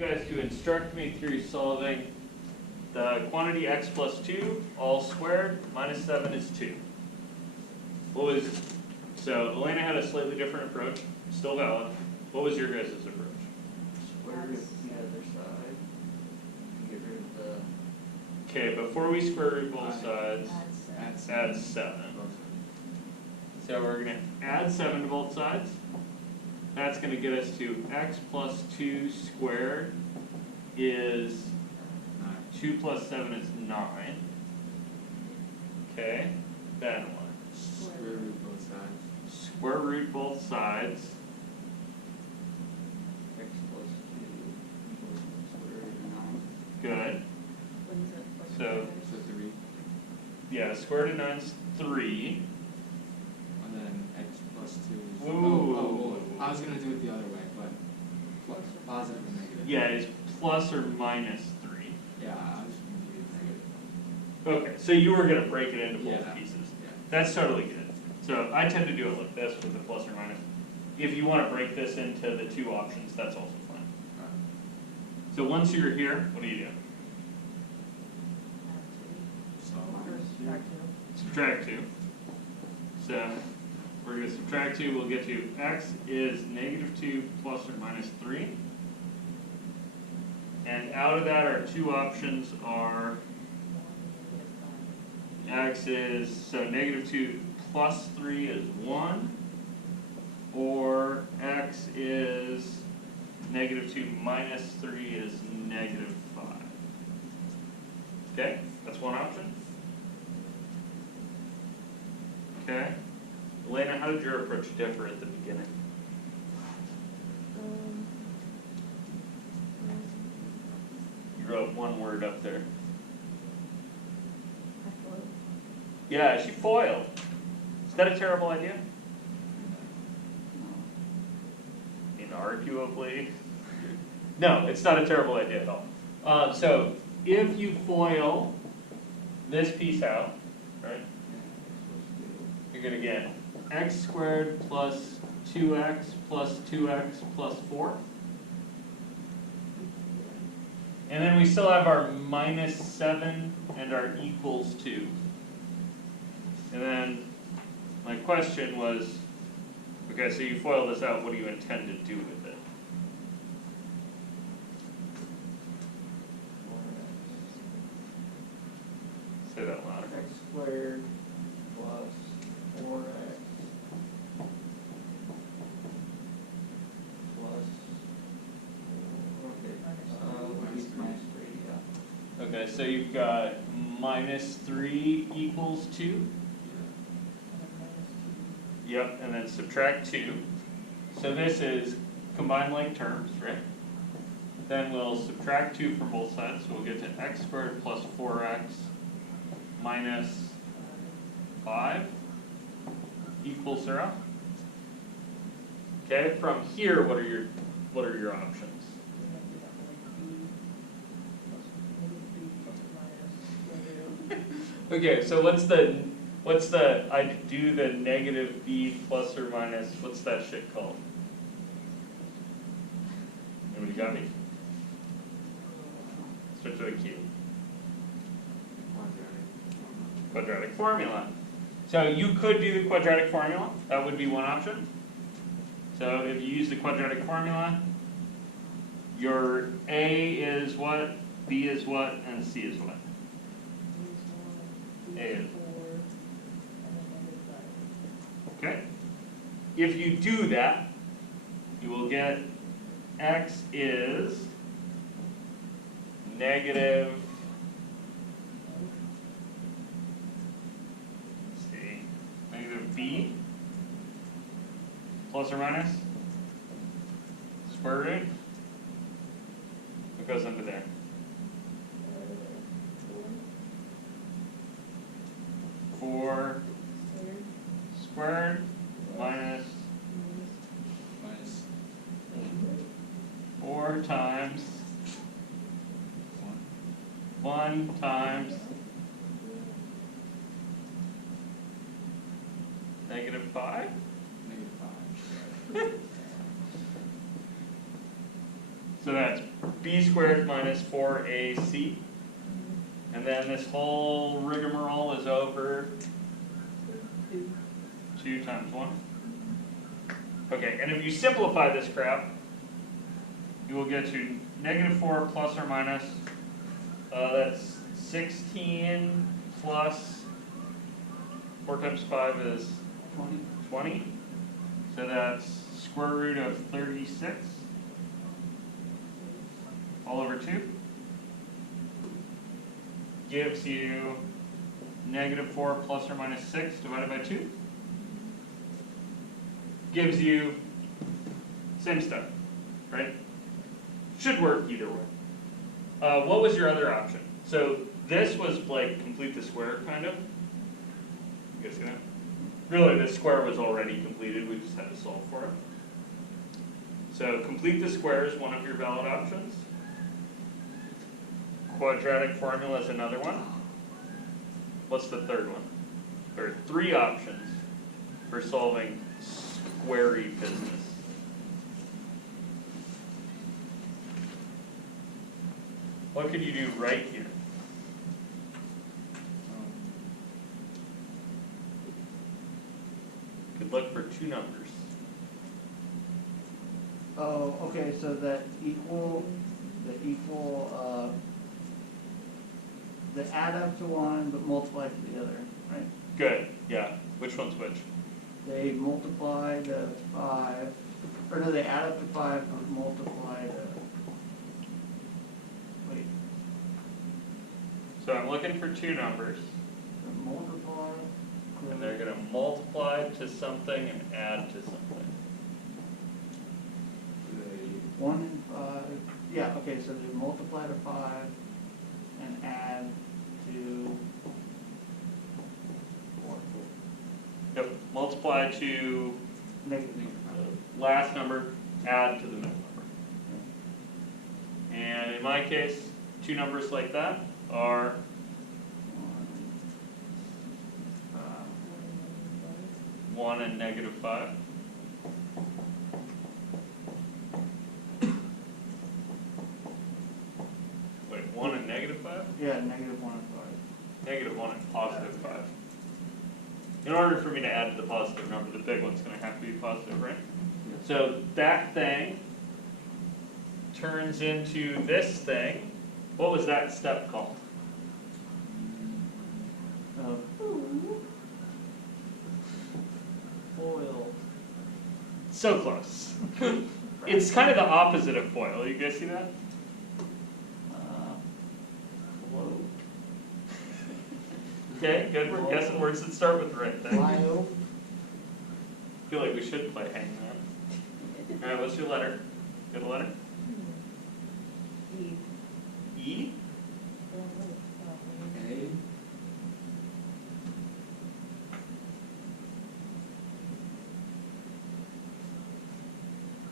guys to instruct me through solving the quantity x plus 2 all squared minus 7 is 2. What was, so Elena had a slightly different approach, still valid. What was your guys' approach? Square root the other side. Get rid of the. Okay, before we square root both sides, add 7. So we're going to add 7 to both sides. That's going to get us to x plus 2 squared is 2 plus 7 is 9. Okay, then what? Square root both sides. Square root both sides. X plus 2 equals square root of 9. Good. So, 3. yeah, square root of 9 is 3. And then x plus 2 is. Ooh. I was going to do it the other way, but positive and negative. Yeah, it's plus or minus 3. Yeah, I was going to do it negative. Okay, so you were going to break it into both Yeah. pieces. Yeah. That's totally good. So I tend to do it like this with the plus or minus. If you want to break this into the two options, that's also fine. Right. So once you're here, what do? So, Subtract 2. So we're going to subtract 2, we'll get to x is negative 2 plus or minus 3. And out of that, our two options are x is, so negative 2 plus 3 is 1, or x is negative 2 minus 3 is negative 5. Okay, that's one option. Okay. Elena, how did your approach differ at the beginning? You wrote one word up there. Yeah, she foiled. Is that a terrible idea? Inarguably. No, it's not a terrible idea at all. So if you FOIL this piece out, right, you're going to get x squared plus 2x plus 2x plus 4. And then we still have our minus 7 and our equals 2. And then my question was, okay, so you FOIL this out, what do you intend to do with it? Say that louder. X squared plus 4x plus. Okay. Minus 3, yeah. Okay, so you've got minus 3 equals 2. Yep, and then subtract 2. So this is combined like terms, right? Then we'll subtract 2 from both sides, so we'll get to x squared plus 4x minus 5 equals 0. Okay, from here, what are your options? Okay, so what's the I do the negative b plus or minus, what's that shit called? Anybody got me? Starts with a Q. Quadratic formula. So you could do the quadratic formula, that would be one option. So if you use the quadratic formula, your A is what, B is what, and C is what? A is. Okay? If you do that, you will get x is negative, let's see, negative b plus or minus square root. What goes under there? 4 squared minus 4 times 1 times negative 5? Negative 5. So that's b squared minus 4ac. And then this whole rigmarole is over 2 times 1. Okay, and if you simplify this crap, you will get to negative 4 plus or minus, that's 16 plus 4 times 5 is 20. So that's square root of 36 all over 2. Gives you negative 4 plus or minus 6 divided by 2. Gives you same stuff, right? Should work either way. What was your other option? So this was like complete the square, kind of. You guys see that? Really, the square was already completed. We just had to solve for it. So complete the square is one of your valid options. Quadratic formula is another one. What's the third one? There are 3 options for solving squarey business. What could you do right here? Could look for 2 numbers. Oh, okay, so that the add up to one but multiply to the other, right? Good, yeah. Which one's which? They multiply to 5, or no, they add up to 5 but multiply to, wait, So I'm looking for 2 numbers, the multiply. and they're going to multiply to something and add to something. 1 and 5, yeah, okay, so they multiply to 5 and add to 4. Yep, multiply to Negative. last number, add to the middle number. And in my case, 2 numbers like that are 1 and negative 5. Wait, 1 and negative 5? Yeah, negative 1 and 5. Negative 1 and positive 5. In order for me to add to the positive number, the big one's going to have to be positive, right? So that thing turns into this thing. What was that step called? Foil. So close. It's kind of the opposite of FOIL. You guys see that? Float. Okay, good. We're guessing words that start with the right thing. I File. feel like we should play Hangman. All right, what's your letter? Get a letter? E? A.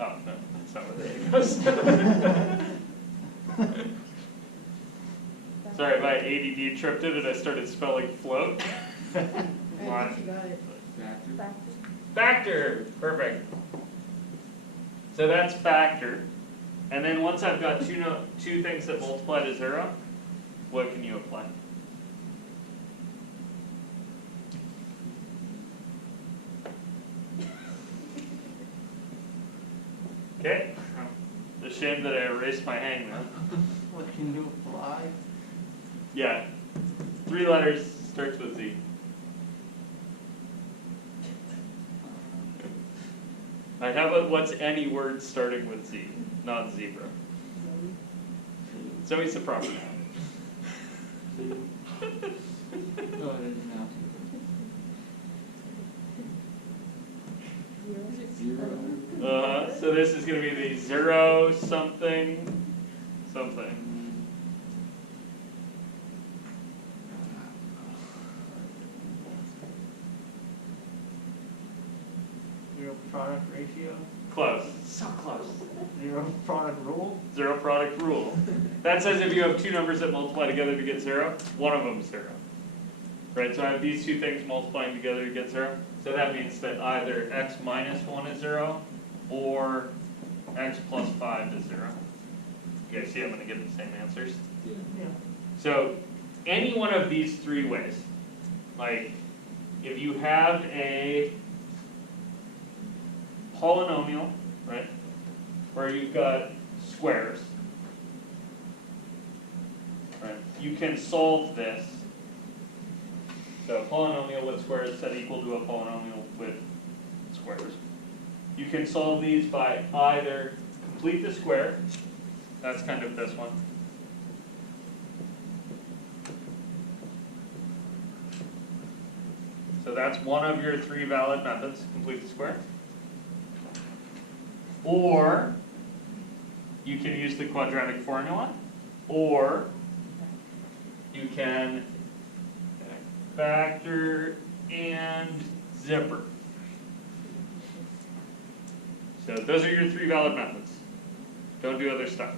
Oh, no, that's not what the A goes. Sorry, my ADD tripped it and I started spelling float. I think you got it. Factor. Factor, perfect. So that's factor. And then once I've got two things that multiply to 0, what can you apply? Okay, it's a shame that I erased my hangman. What can you apply? Yeah, 3 letters, starts with Z. Alright, how about what's any word starting with Z, not zebra? Zoe's the proper noun. No, it is now. 0. So this is going to be the 0 something something. Zero product ratio? Close. So close. Zero product rule? 0 product rule. That says if you have 2 numbers that multiply together to get 0, one of them is 0. Right, so I have these 2 things multiplying together to get 0. So that means that either x minus 1 is 0, or x plus 5 is 0. You guys see I'm gonna give the same answers? Yeah. Yeah. So, any one of these three ways, like, if you have a polynomial, right, where you've got squares, right, you can solve this. So a polynomial with squares set equal to a polynomial with squares. You can solve these by either complete the square, that's kind of this one. So that's one of your three valid methods, complete the square. Or you can use the quadratic formula, or you can factor and zipper. So those are your three valid methods. Don't do other stuff.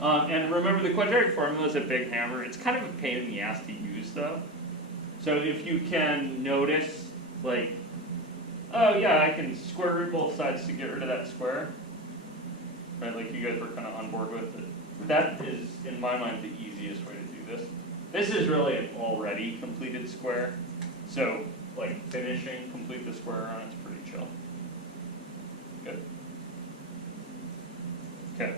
And remember, the quadratic formula is a big hammer. It's kind of a pain in the ass to use, though. So if you can notice, like, oh yeah, I can square root both sides to get rid of that square, right? Like you guys were kind of on board with it. That is, in my mind, the easiest way to do this. This is really an already completed square, so like finishing complete the square on it's pretty chill. Good. Okay.